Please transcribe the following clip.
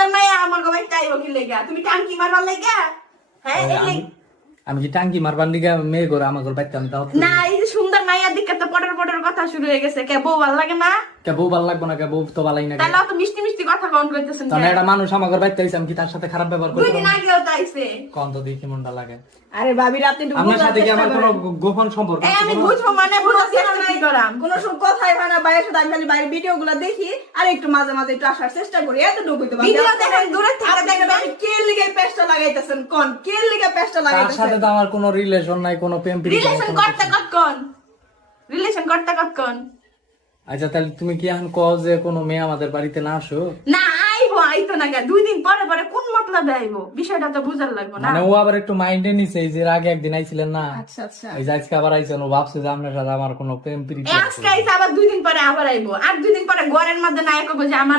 সুন্দর মাইয়া আমার গো বাইতে আইবো কি লেগা তুমি টাঙ্কি মারবার লেগা হ্যাঁ আমি কি টাঙ্কি মারবার লিগা মেয়ে করে আমার ঘর বাইতে আমি তাও না এই যে সুন্দর মাইয়ার দিকে তো পটর পটর কথা শুরু হয়ে গেছে কে বউ ভালো লাগে না কে বউ ভালো লাগবো না কে বউ তো ভালোই না তাহলে অত মিষ্টি মিষ্টি কথা কন কইতেছেন তাহলে একটা মানুষ আমার ঘর বাইতে আইছে আমি কি তার সাথে খারাপ ব্যবহার করতে 2 দিন আগেও তো আইছে কোন তো দেখি মনটা লাগে আরে ভাবি রাতে একটু আপনার সাথে কি আমার কোনো গোপন সম্পর্ক এই আমি বুঝবো মানে বুঝাচ্ছি না কি করাম কোনো সব কথাই হয় না বাইরের সাথে আমি খালি বাইরের ভিডিও গুলো দেখি আর একটু মাঝে মাঝে একটু আসার চেষ্টা করি এতটুকুই তো ভিডিও দেখেন দূরে থেকে দেখবেন কে লিগে পেস্টটা লাগাইতেছেন কোন কে লিগে পেস্টটা তার লাগাইতেছেন সাথে তো আমার কোনো রিলেশন নাই কোনো প্রেম প্রীতি নাই, রিলেশন কোনো করতে কিছু নাই। কতক্ষণ রিলেশন করতে কতক্ষণ আচ্ছা তাহলে তুমি কি এখন কও যে কোনো মেয়ে আমাদের বাড়িতে না আসো না আইবো আইতো না গা 2 দিন পরে পরে কোন মতলবে আইবো বিষয়টা তো বুঝার লাগবে না মানে ও আবার একটু মাইন্ডে নিছে এই যে এর আগে একদিন আইছিলেন না আচ্ছা আচ্ছা এই যে আজকে আবার আইছেন ও ভাবছে যে আপনার সাথে আমার কোনো প্রেম প্রীতি আছে। আজকে আইছে আবার 2 দিন পরে আবার আইবো আর 2 দিন পরে ঘরের মধ্যে না একো যে আমার